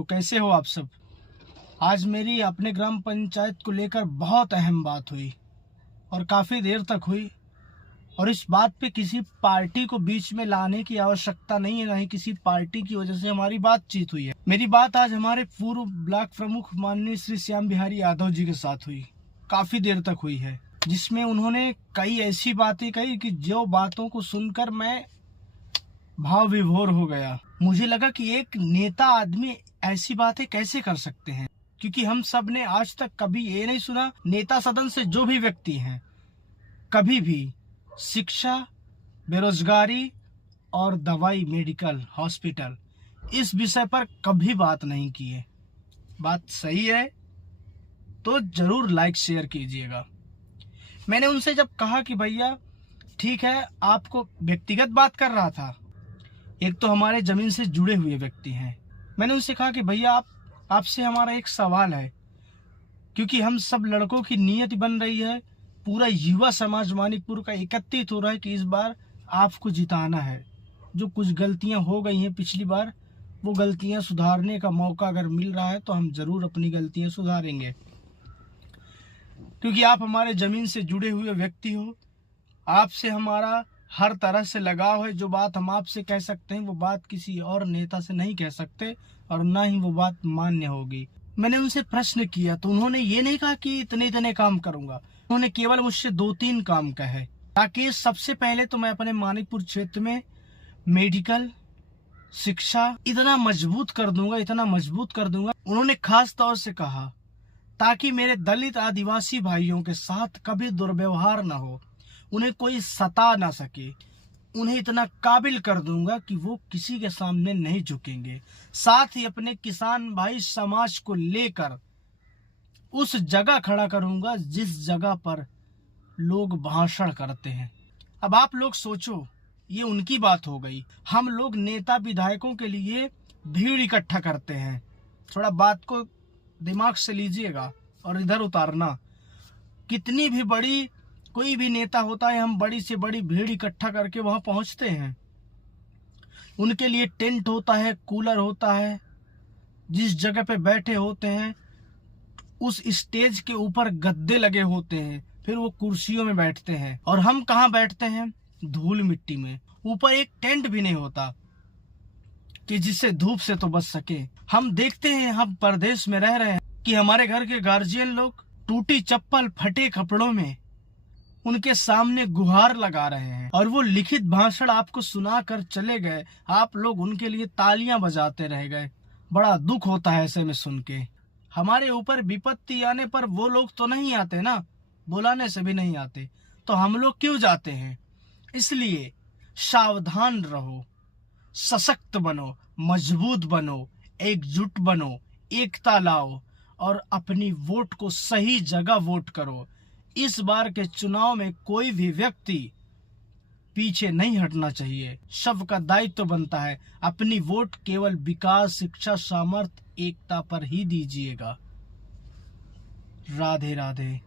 तो कैसे हो आप सब। आज मेरी अपने ग्राम पंचायत को लेकर बहुत अहम बात हुई और काफ़ी देर तक हुई। और इस बात पे किसी पार्टी को बीच में लाने की आवश्यकता नहीं है, ना ही किसी पार्टी की वजह से हमारी बातचीत हुई है। मेरी बात आज हमारे पूर्व ब्लॉक प्रमुख माननीय श्री श्याम बिहारी यादव जी के साथ हुई, काफ़ी देर तक हुई है, जिसमें उन्होंने कई ऐसी बातें कही कि जो बातों को सुनकर मैं भाव विभोर हो गया। मुझे लगा कि एक नेता आदमी ऐसी बातें कैसे कर सकते हैं, क्योंकि हम सब ने आज तक कभी ये नहीं सुना नेता सदन से जो भी व्यक्ति हैं कभी भी शिक्षा, बेरोजगारी और दवाई, मेडिकल, हॉस्पिटल, इस विषय पर कभी बात नहीं की है। बात सही है तो जरूर लाइक शेयर कीजिएगा। मैंने उनसे जब कहा कि भैया ठीक है, आपको व्यक्तिगत बात कर रहा था, एक तो हमारे जमीन से जुड़े हुए व्यक्ति हैं, मैंने उनसे कहा कि भैया आपसे हमारा एक सवाल है, क्योंकि हम सब लड़कों की नीयत बन रही है, पूरा युवा समाज मानिकपुर का एकत्रित हो रहा है कि इस बार आपको जिताना है। जो कुछ गलतियां हो गई हैं पिछली बार, वो गलतियां सुधारने का मौका अगर मिल रहा है तो हम जरूर अपनी गलतियां सुधारेंगे, क्योंकि आप हमारे जमीन से जुड़े हुए व्यक्ति हो, आपसे हमारा हर तरह से लगाव है। जो बात हम आपसे कह सकते हैं वो बात किसी और नेता से नहीं कह सकते और ना ही वो बात मान्य होगी। मैंने उनसे प्रश्न किया तो उन्होंने ये नहीं कहा कि इतने इतने काम करूंगा, उन्होंने केवल मुझसे 2-3 काम कहे, ताकि सबसे पहले तो मैं अपने मानिकपुर क्षेत्र में मेडिकल, शिक्षा इतना मजबूत कर दूंगा, इतना मजबूत कर दूंगा। उन्होंने खास तौर से कहा ताकि मेरे दलित आदिवासी भाइयों के साथ कभी दुर्व्यवहार ना हो, उन्हें कोई सता ना सके, उन्हें इतना काबिल कर दूंगा कि वो किसी के सामने नहीं झुकेंगे। साथ ही अपने किसान भाई समाज को लेकर उस जगह खड़ा करूंगा जिस जगह पर लोग भाषण करते हैं। अब आप लोग सोचो, ये उनकी बात हो गई, हम लोग नेता विधायकों के लिए भीड़ इकट्ठा करते हैं। थोड़ा बात को दिमाग से लीजिएगा और इधर उतारना। कितनी भी बड़ी कोई भी नेता होता है, हम बड़ी से बड़ी भीड़ इकट्ठा करके वहां पहुंचते हैं। उनके लिए टेंट होता है, कूलर होता है, जिस जगह पे बैठे होते हैं उस स्टेज के ऊपर गद्दे लगे होते हैं, फिर वो कुर्सियों में बैठते हैं। और हम कहाँ बैठते हैं? धूल मिट्टी में। ऊपर एक टेंट भी नहीं होता कि जिससे धूप से तो बच सके। हम देखते हैं, हम परदेश में रह रहे हैं, कि हमारे घर के गार्जियन लोग टूटी चप्पल, फटे कपड़ों में उनके सामने गुहार लगा रहे हैं और वो लिखित भाषण आपको सुना कर चले गए, आप लोग उनके लिए तालियां बजाते रह गए। बड़ा दुख होता है ऐसे में सुन के। हमारे ऊपर विपत्ति आने पर वो लोग तो नहीं आते ना, बुलाने से भी नहीं आते, तो हम लोग क्यों जाते हैं? इसलिए सावधान रहो, सशक्त बनो, मजबूत बनो, एकजुट बनो, एकता लाओ और अपनी वोट को सही जगह वोट करो। इस बार के चुनाव में कोई भी व्यक्ति पीछे नहीं हटना चाहिए। सबका दायित्व बनता है अपनी वोट केवल विकास, शिक्षा, सामर्थ्य, एकता पर ही दीजिएगा। राधे राधे।